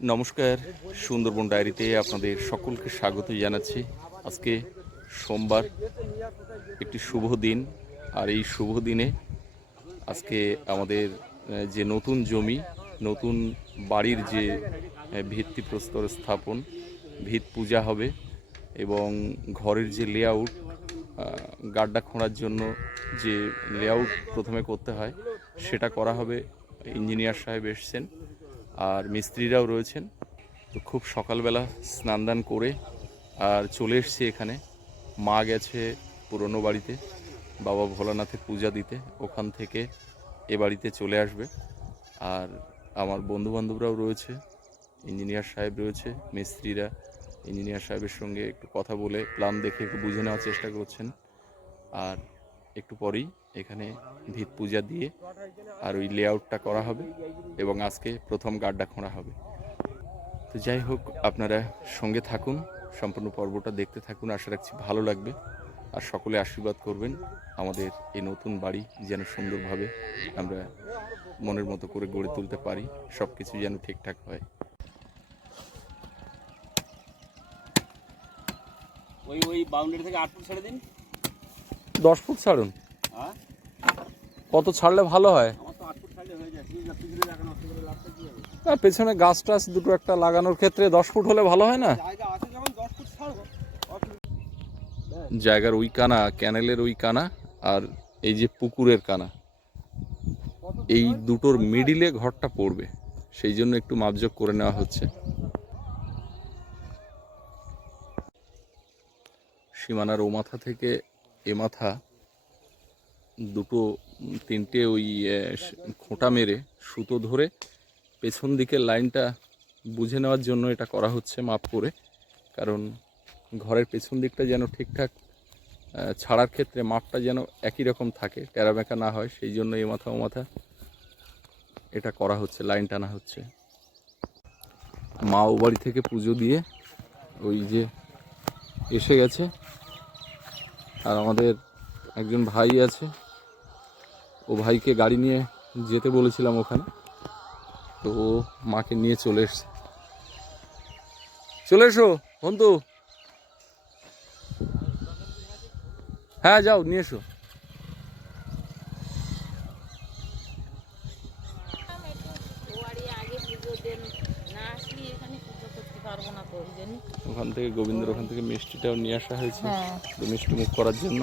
নমস্কার, সুন্দরবন ডায়েরিতে আপনাদের সকলকে স্বাগত জানাচ্ছি। আজকে সোমবার, একটি শুভ দিন। আর এই শুভ দিনে আজকে আমাদের যে নতুন জমি, নতুন বাড়ির যে ভিত্তিপ্রস্তর স্থাপন, ভিত পূজা হবে এবং ঘরের যে লেআউট, গাড্ডা খোঁড়ার জন্য যে লেআউট প্রথমে করতে হয় সেটা করা হবে। ইঞ্জিনিয়ার সাহেব এসছেন আর মিস্ত্রিরাও রয়েছেন। তো খুব সকালবেলা স্নান দান করে আর চলে এসছি এখানে। মা গেছে পুরনো বাড়িতে বাবা ভোলানাথের পূজা দিতে, ওখান থেকে এ বাড়িতে চলে আসবে। আর আমার বন্ধুবান্ধবরাও রয়েছে, ইঞ্জিনিয়ার সাহেব রয়েছে, মিস্ত্রিরা ইঞ্জিনিয়ার সাহেবের সঙ্গে একটু কথা বলে প্ল্যান দেখে একটু বুঝে নেওয়ার চেষ্টা করছেন। আর একটু পরেই এখানে ভিত পূজা দিয়ে আর ওই লেআউটটা করা হবে এবং আজকে প্রথম গাড্ডা খোঁড়া হবে। তো যাই হোক, আপনারা সঙ্গে থাকুন, সম্পূর্ণ পর্বটা দেখতে থাকুন। আশা রাখছি ভালো লাগবে আর সকলে আশীর্বাদ করবেন আমাদের এই নতুন বাড়ি যেন সুন্দরভাবে আমরা মনের মতো করে গড়ে তুলতে পারি, সব কিছু যেন ঠিকঠাক হয়। ওই বাউন্ডারি থেকে 8 ফুট ছেড়ে দিন। 10 ফুট ছাড়ুন। হ্যাঁ, কত ছাড়লে ভালো হয়? আমার তো 8 ফুট ছাড়লে হয়ে যায়। তুমি যাত্রী দিলে জায়গা নষ্ট করে লাভটা কি হবে? হ্যাঁ, পেছনে গাছ টাছ দুটো একটা লাগানোর ক্ষেত্রে 10 ফুট হলে ভালো হয় না? জায়গা আছে যখন 10 ফুট ছাড়বো। জায়গার ওই কানা, ক্যানেলের ওই কানা আর এই যে পুকুরের কানা, এই দুটোর মিডিলে ঘরটা পড়বে, সেই জন্য একটু মাপজোক করে নেওয়া হচ্ছে। সীমানার ও মাথা থেকে এ মাথা দুটো তিনটে ওই খোঁটা মেরে সুতো ধরে পেছন দিকের লাইনটা বুঝে নেওয়ার জন্য এটা করা হচ্ছে মাপ করে। কারণ ঘরের পেছন দিকটা যেন ঠিকঠাক ছাড়ার ক্ষেত্রে মাপটা যেন একই রকম থাকে, টেরাবেঁকা না হয়, সেই জন্য এ মাথা ও মাথা এটা করা হচ্ছে, লাইন টানা হচ্ছে। মা ও বাড়ি থেকে পুজো দিয়ে ওই যে এসে গেছে, আর আমাদের একজন ভাই আছে, ও ভাইকে গাড়ি নিয়ে যেতে বলেছিলাম ওখানে, তো ও মাকে নিয়ে চলে এসছে। চলে এসো বন্ধু, হ্যাঁ যাও নিয়ে এসো। ওখান থেকে গোবিন্দের ওখান থেকে মিষ্টিটাও নিয়ে আসা হয়েছে মিষ্টি মুখ করার জন্য।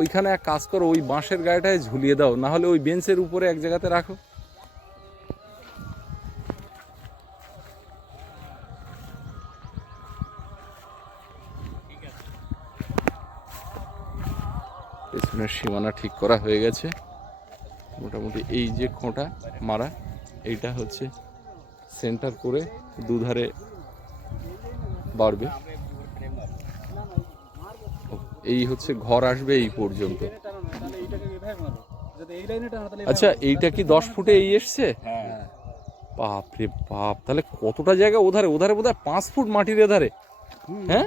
ওইখানে এক কাজ করো, ওই বাঁশের গায়েটায় ঝুলিয়ে দাও, না হলে ওই বেঞ্চের উপরে এক জায়গাতে রাখো। পেছনের সীমানা ঠিক করা হয়ে গেছে মোটামুটি। এই যে খোঁটা মারা, এইটা হচ্ছে সেন্টার করে দুধারে বাড়বে। এই হচ্ছে ঘর আসবে এই পর্যন্ত। আচ্ছা, এইটা কি 10 ফুটে এই এসছে? বাপ রে বাপ, তাহলে কতটা জায়গা ওধারে? ওধারে বোধ হয় 5 ফুট মাটির এধারে। হ্যাঁ,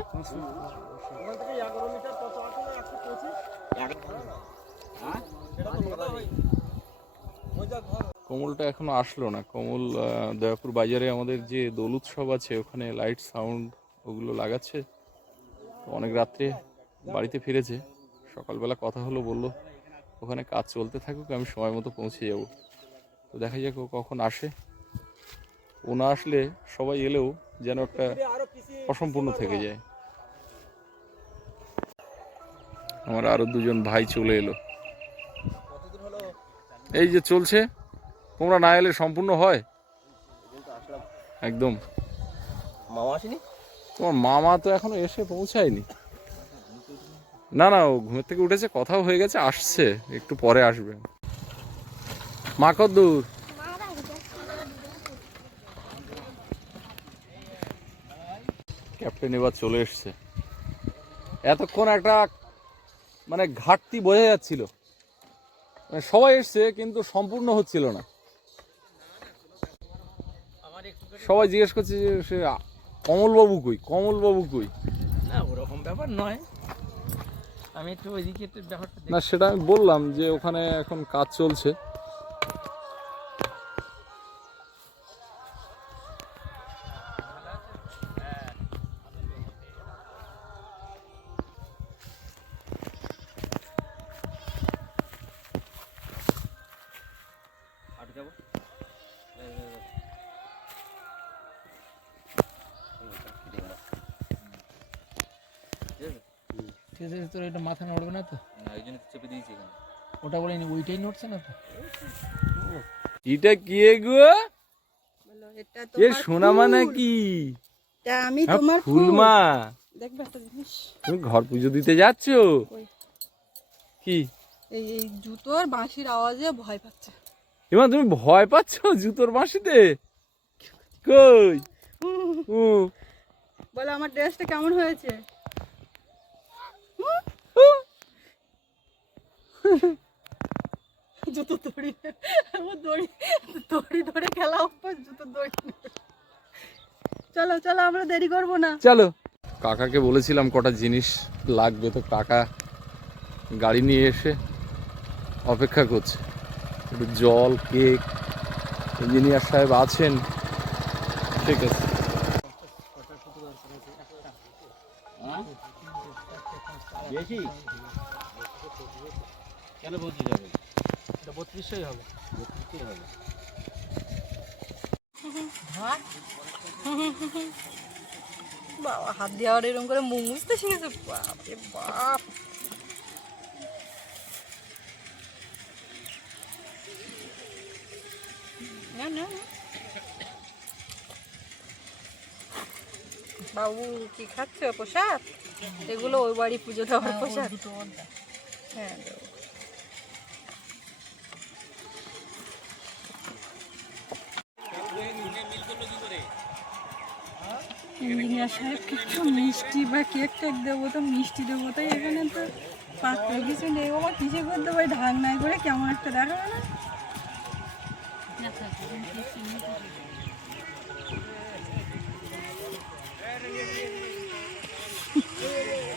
কমলটা এখনো আসলো না। কমল দয়াপুর বাজারে আমাদের যে দোল উৎসব আছে ওখানে লাইট সাউন্ড ওগুলো লাগাচ্ছে। অনেক রাত্রে বাড়িতে ফিরেছে, সকালবেলা কথা হলো, বললো ওখানে কাজ চলতে থাকুক, আমি সময় মতো পৌঁছে যাব। তো দেখা যাক ও কখন আসে। ও না আসলে সবাই এলেও যেন একটা অসম্পূর্ণ থেকে যায়। আমার আরো দুজন ভাই চলে এলো, এই যে চলছে। তোমরা না এলে সম্পূর্ণ হয় একদম। মামা আসেনি? তোমার মামা তো এখনো এসে পৌঁছায়নি। না না, ও ঘুমের থেকে উঠেছে, কথাও হয়ে গেছে, আসছে, একটু পরে আসবে। মা কদ্দূর? ক্যাপ্টেন এবার চলে এসছে। এতক্ষণ একটা মানে ঘাটতি বোঝা যাচ্ছিল, মানে সবাই এসছে কিন্তু সম্পূর্ণ হচ্ছিল না। সবাই জিজ্ঞেস করছে যে সে কমলবাবু কই, কমলবাবু কই। না, ওরকম ব্যাপার নয়, আমি একটু ওইদিকে একটু ব্যাপারটা না, সেটা আমি বললাম যে ওখানে এখন কাজ চলছে, ঠিক আছে, তোর এটা মাথা নড়বে না তো? না, এই জন্য চেপে দিয়েছি এখানে। ওটা বলিনি, ওইটাই নড়ছে না তো? এটা কি গো? বলো, এটা এ তোমার সোনা মা ফুল। নাকি? এটা আমি তোমার ফুল ফুল। মা, দেখবে একটা জিনিস, তুমি ঘর পুজো দিতে যাচ্ছ? কই? কি এই জুতোর বাঁশির আওয়াজে ভয় পাচ্ছে। এমা তুমি ভয় পাচ্ছ জুতোর বাঁশিতে? কই? ও বলো আমার ড্রেসটা কেমন হয়েছে? জুতো দড়ি, আমার দড়ি দড়ি ধরে খেলা অভ্যাস, জুতো দড়ি। চলো চলো, আমরা দেরি করবো না। চলো। কাকাকে বলেছিলাম কটা জিনিস লাগবে, তো কাকা গাড়ি নিয়ে এসে অপেক্ষা করছে। একটু জল, কেক, ইঞ্জিনিয়ার সাহেব আছেন। ঠিক আছে। বেশি কেন বলতে যাবে? এটা 3200 হবে। 32 হবে। বাবা, হাত দিয়ে আর এরকম করে মুখ মুছতে শিখেছে। বাপরে বাপ। না না না। বাবু কি খাচ্ছ? প্রসাদ? এগুলো ওই বাড়ি পুজো দেওয়ার প্রসাদ। হ্যাঁ, দেবো। ইঞ্জিনিয়ার সাহেবকে একটু মিষ্টি বা কেক টেক দেবো, তো মিষ্টি দেবো, তাই এখানে তো পাত্র কিছু নেই। বাবা কিসে করতে পারি, ঢাকনায় করে কেমন একটা দেখাবে না?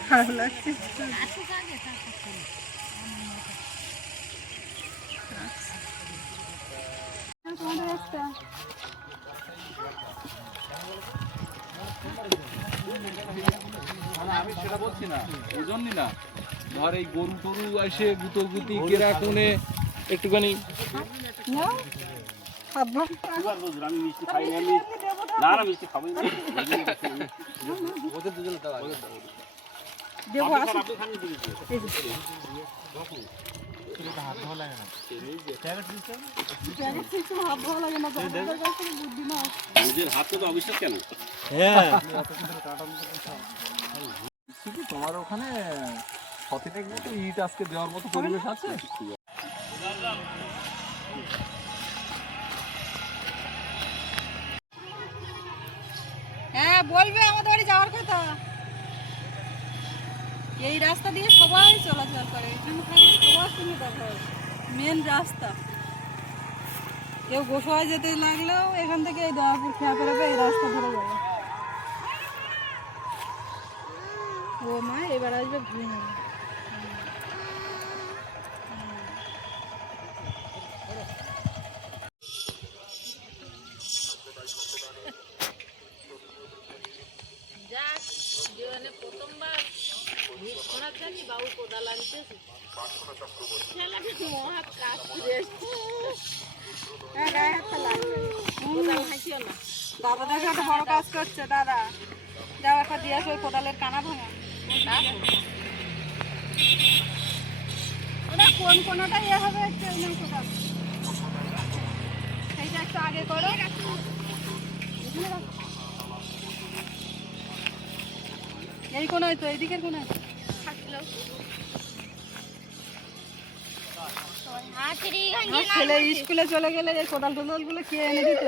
খারাপ লাগছে। তোমাদের একটা আমি সেটা বলছি না, ওজনই না, ধর এই গরু টরু এসে গুতো গুতি কেরা কোনে একটুখানি আমি মিষ্টি খাই না, আমি না না মিষ্টি খাবো না। ওদের দুজনে দাও আগে। দেবো। আসো। আপনি খান দিয়েছি। হাত ধোয়া লাগে না। প্যাকেট সিস্টেম হাত ধোয়া লাগে না, তোমাদের কাছ থেকে বুদ্ধি না। নিজের হাতে তো অবিশ্বাস কেন? হ্যাঁ, শুধু তোমার ওখানে সতেরেক মতো ইট আজকে দেওয়ার মতো পরিবেশ আছে? হ্যাঁ, বলবে আমাদের বাড়ি যাওয়ার কথা। এই রাস্তা দিয়ে সবাই চলাচল করে, এখানে থাকলে সবার সঙ্গে দেখা হয়। মেন রাস্তা, কেউ গোসায় যেতে লাগলেও এখান থেকে এই দয়াপুর খেয়া পেরোবে, এই রাস্তা ধরে যাবে। ও মা, এবার আসবে ঘুরে নেবে। দাদা দেখে একটা বড় কাজ করছে। দাদা যাও, একটা দিয়ে আসো, ওই কোদালের কানা ভাঙা। ওটা কোন কোনটা ইয়ে হবে একটু, এই নাও কোদাল। সেইটা একটু আগে করো। এখানে রাখো। এই কোনায় তো, এইদিকের কোনায়। আমার ছেলে স্কুলে চলে গেলে এই কোদাল টোদাল গুলো কে এনে দিত?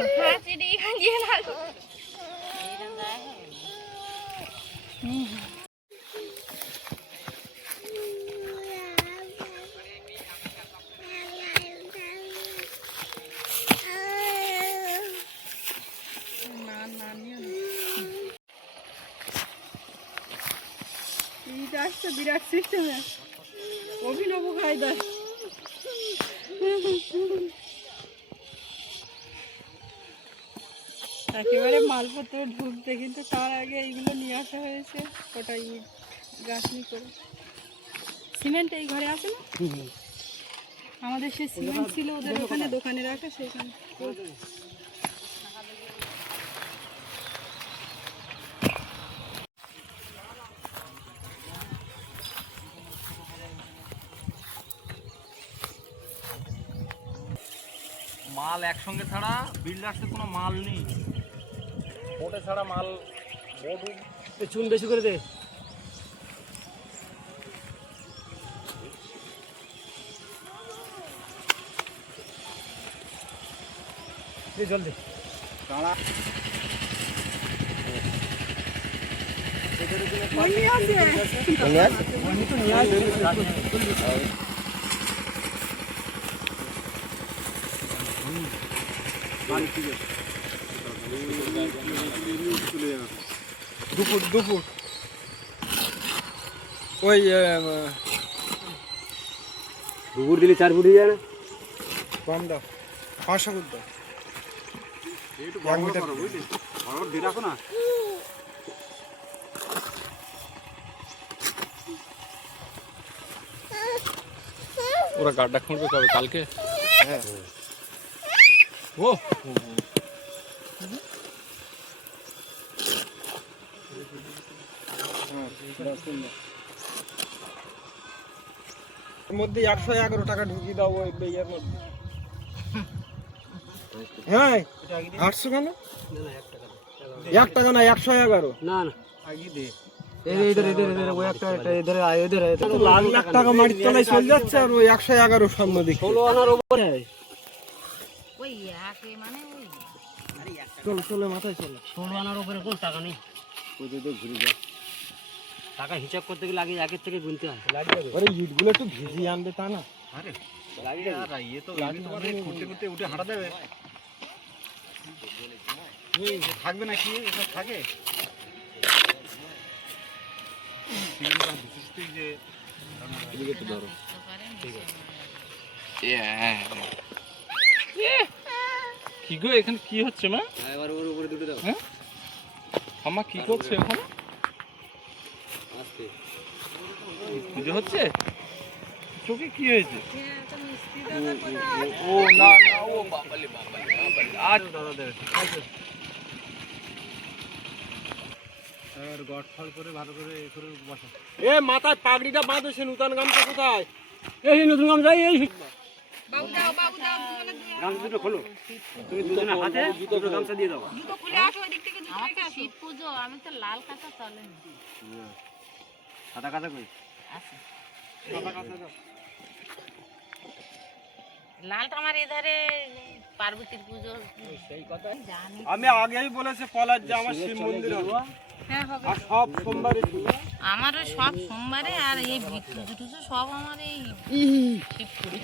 না না, নিও না। এইটা আসছে বিরাট সিস্টেমে, অভিনব কায়দায়। একেবারে মালপত্র ঢুকতে, কিন্তু তার আগে এইগুলো নিয়ে আসা হয়েছে। ওটা ইট গাছনি করে। সিমেন্ট এই ঘরে আছে না? আমাদের সে সিমেন্ট ছিল ওদের ওখানে দোকানে রাখা সেখানে। মাল একসঙ্গে ছাড়া বিল্ডার্সে কোনো মাল নেই, বোটে ছাড়া মাল বোট চুন বেশি করে দে। জল দে। দুপুর ওই দুপুর দিলে 4 ফুট হয়ে যায় না? কম দাও 500 ফুট দাও। ওরা গাড্ডা খুঁড়বে কবে? কালকে? হ্যাঁ। ও এর মধ্যে 111 টাকা ঢুকিয়ে দাও ওই বেইয়ের মধ্যে। হ্যাঁ 800 কেন? 1 টাকা না 111। না না আগে দে। इधर वो एक इधर লাখ লাখ টাকা মাটির তলায় চলে যাচ্ছে আর ওই 111 সামনে দেখি। 16 আনার উপরে ওই একে মানে ওই চলে মাথায় চলে। 16 আনার উপরে কোন টাকা নেই। ঘুরে যা টাকা হিসাব করতে গেলে আগে একের থেকে গুনতে হয়। আরে ইটগুলো একটু ভিজিয়ে আনবে তা না? ইয়ে তো তোমার খুঁটে খুঁটে উঠে হাঁটা দেবে, থাকবে না কি এসব থাকে। কি গো এখানে কি হচ্ছে মা? এবার ওর উপরে দুটো দাও। হ্যাঁ আমা কি করছে এখন? আস্তে পুজো হচ্ছে? চোখে কি হয়েছে? তো মিষ্টি দাদা কোথায়? ও না না ও বাবালে বাবালে বাবালে আজ দাদা দে আর গট ফল করে ভালো করে করে বসা। এ মাথায় পাগড়িটা বাঁধো, সে নূতন গামছা কোথায়? এই নতুন গাম যাই এই বাবু দাও বলে দিয়ে গামছা দুটো খোলো। তুমি দুজনে হাতে দুটো গামছা দিয়ে দাও। জুতো খুলে আসো ওই দিক থেকে জুতো আমার রেখে তো আসো। শিব পুজো, আমি তো লাল কাঁথা চলেনি। কাটা কাটা কই লালটা আমার এধারে পার্বতীর পুজো সেই কথা জানি। আমি আগেই বলেছি পলাশ যে আমার শিব মন্দির হবে হ্যাঁ হবে। আর সব সোমবারে ছিল। আমারও সব সোমবারে আর এই পুজো টুজো সব আমার এই শিব পুজো।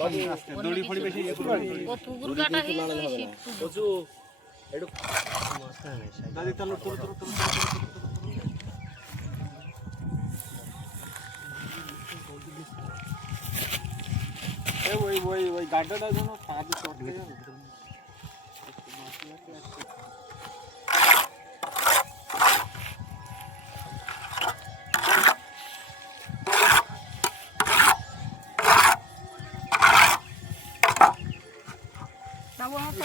দড়ি ফড়ি বেশি ইয়ে করবে না। ও পুকুর কাটা হয়েছে ওই শিব পুজো। দাদি তাহলে তোর তোর তোর ওই গাড্ডাটা যেন পাবে চটকে যাবে। বাবু আমার তো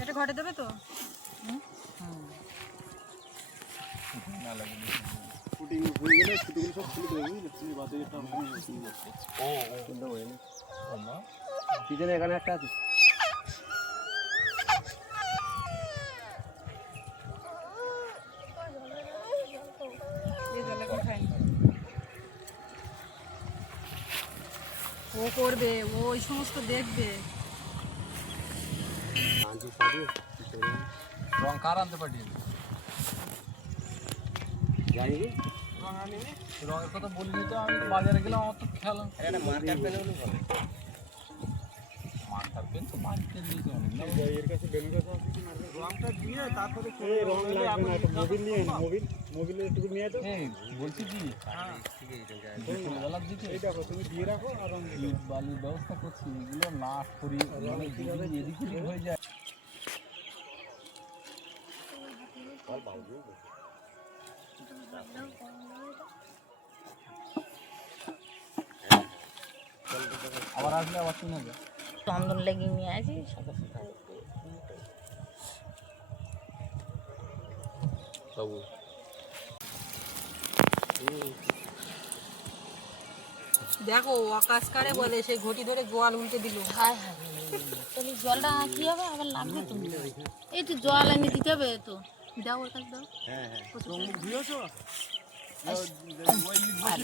এটা ঘটে দেবে তো? ফুটিং হয়ে গেলে ফুটিগুলো সব খুলে দেবে বুঝলে? তুমি বাদে এটা পিছনে এখানে একটা আছে। এই জলে করে খাই। ও করবে, ও ওই সমস্ত দেখবে। রং কার আনতে পাঠিয়ে জানি কি রঙের কথা বলিনি তো, আমি তো বাজারে গেলাম, আমার তো খেয়াল মার্কার পেন হলো ভালো। মার্কার পেন তো মার্কেট নিয়ে যাও না। এর কাছে বেলুন গাছ আছে কি না? রংটা দিয়ে তারপরে এই রং লাগবে না, একটা মোবিল নিয়ে না, মোবিলের একটু নিয়ে তো। এই বলছি কি বেলার দিকে এই দেখো তুমি দিয়ে রাখো আর রং দিয়ে ইট বালির ব্যবস্থা করছি, এগুলো না করি মানে যদি এদিক ওদিক হয়ে যায়। আবার আসলে আবার শুনে যাবে। চন্দন লেগে নিয়ে আসি সকাল সকাল বাবু দেখো আকাশ কারে বলে সেই ঘটি ধরে গোয়াল উল্টে দিল। হায় হায় তাহলে জলটা কি হবে আবার লাগবে তো এই তো জল এনে দিতে হবে তো দাও ওর কাছে দাও দিয়েছো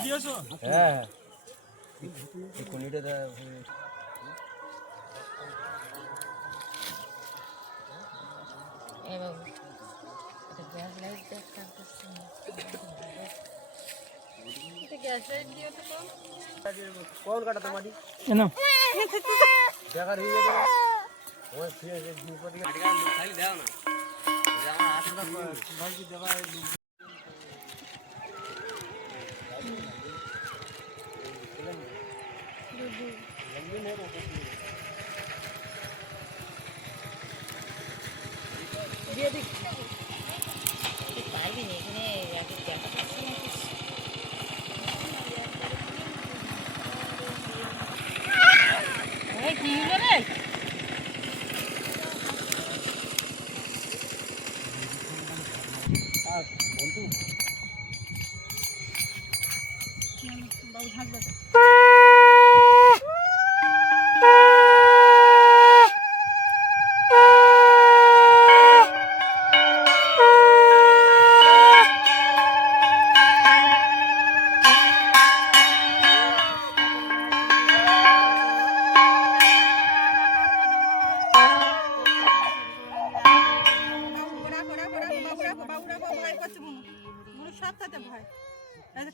দিয়েছো? হ্যাঁ কোনিটা এ বাবু এটা গ্যাস লাইট একটা করছি এটা গ্যাস লাইট দিও তো কম। কোন কাটা তোমারি না দেখার হয়ে গেছে ওই ফিরে যে দুপুর থেকে গাড়ি গাড়ি খালি দাও না যা আসলে ভাই কি দেবা পারবি না এখানে আগে দেখা পাচ্ছি না এই কি হলো রে বাবু থাকবে তো।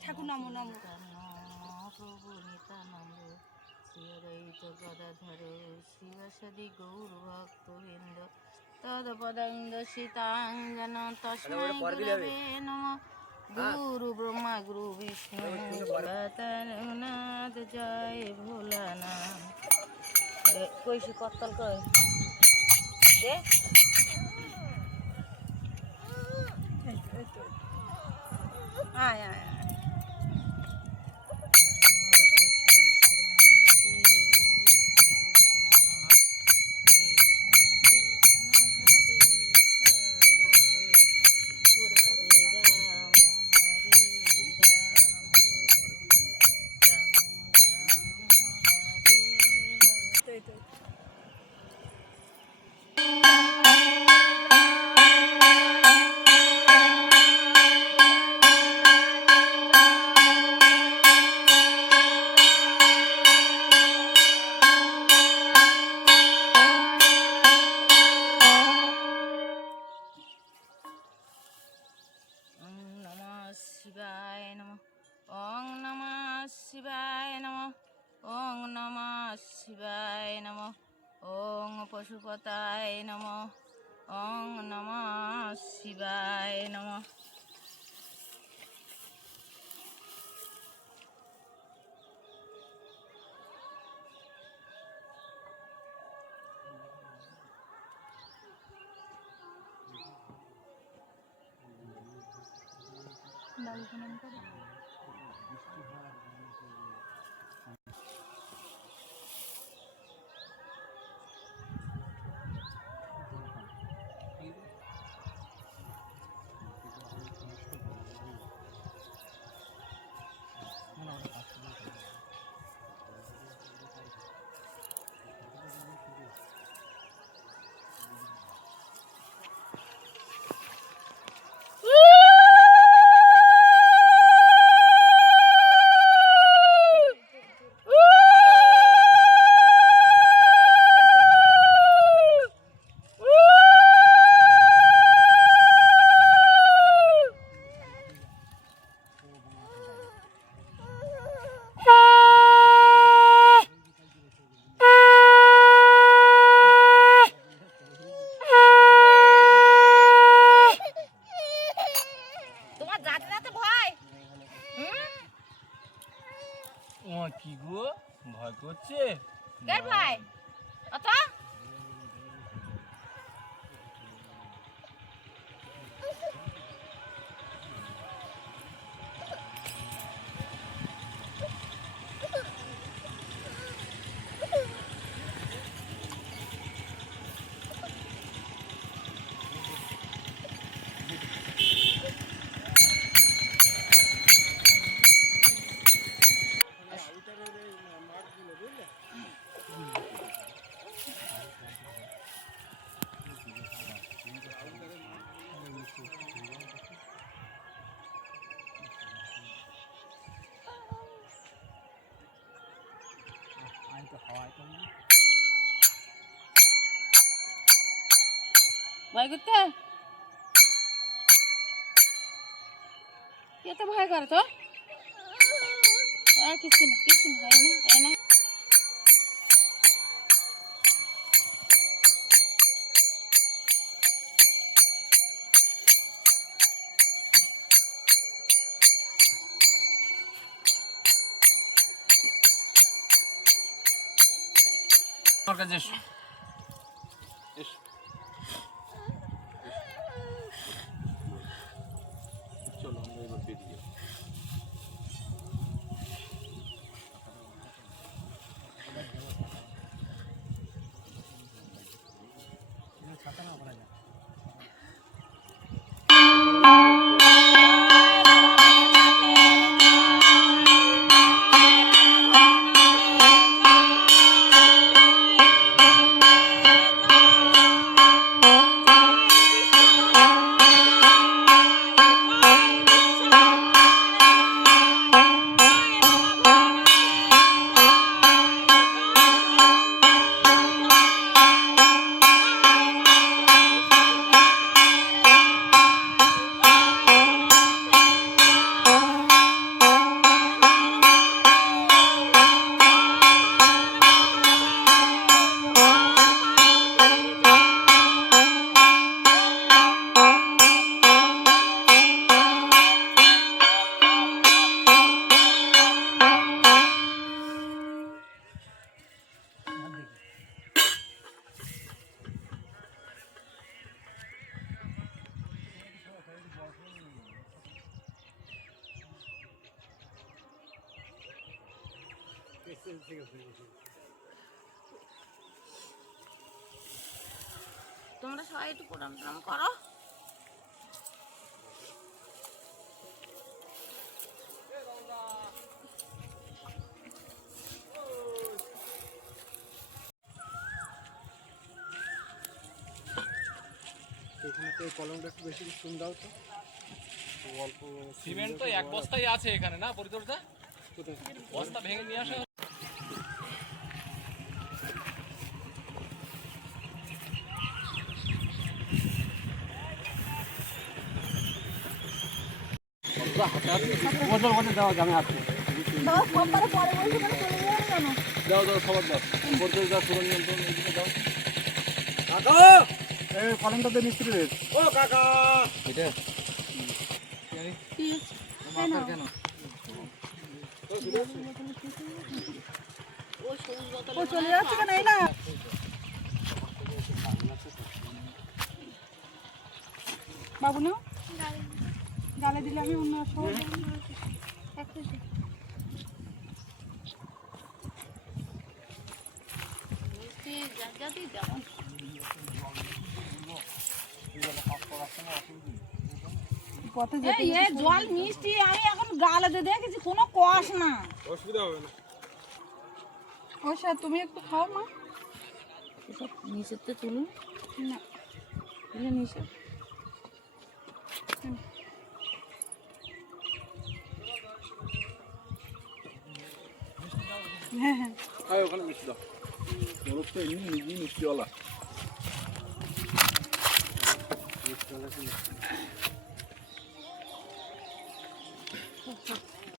ঠাকুর নামো নামো প্রভু নিত্যানন্দ শ্রীহরিত গদাধর শিবসদি গৌর ভক্তবৃন্দ তদপদঙ্গ সীতাঞ্জন তস্মৈ গুরবে নমঃ গুরু ব্রহ্মা গুরু বিষ্ণু নাথ জয় ভোলানাথ কইছি কত্তল কই দে আয় আয় আয়। শিবায় নমঃ ওং নমঃ শিবায় নমঃ ওং নমঃ শিবায় নমঃ ওং পশুপতায় নমঃ ওং নমঃ শিবায় নমঃ বাবু প্রণাম করো। ও কি গো ভয় করছে কে ভাই অত ভয় করতে এত ভয় করে তো কিছু না এই না আমার কাছে এসো। চলো আমরা এবার বেরিয়ে যাই। তোমরা সবাই একটু প্রণাম টনাম করো এখানে তো এই কলমটা একটু বেশি চুন দাও তো অল্প সিমেন্ট তো এক বস্তাই আছে এখানে না পরিদর্শা বস্তা ভেঙে নিয়ে আসা দেওয়া যাবে আপনি দাও সবার দাও পরিদর্শা পুরো নিয়ন্ত্রণ এদিকে দাও এই কলমটাতে মিস্ত্রি রয়েছে ও কাকা এটা ও চলে যাচ্ছে কেন এই না বাবু না গালে দিলে আমি অন্য সময় পথে যেতে জল মিষ্টি আমি এখন গালাতে দেখেছি কোনো কষ না অসুবিধা হবে না ও স্যার তুমি একটু খাও মা এসব নিচের তো তুলুন না তুলে নিচে হ্যাঁ হ্যাঁ হ্যাঁ ওখানে মিষ্টি দাও মোরগ তো এমনি নিজেই মিষ্টিওয়ালা মিষ্টি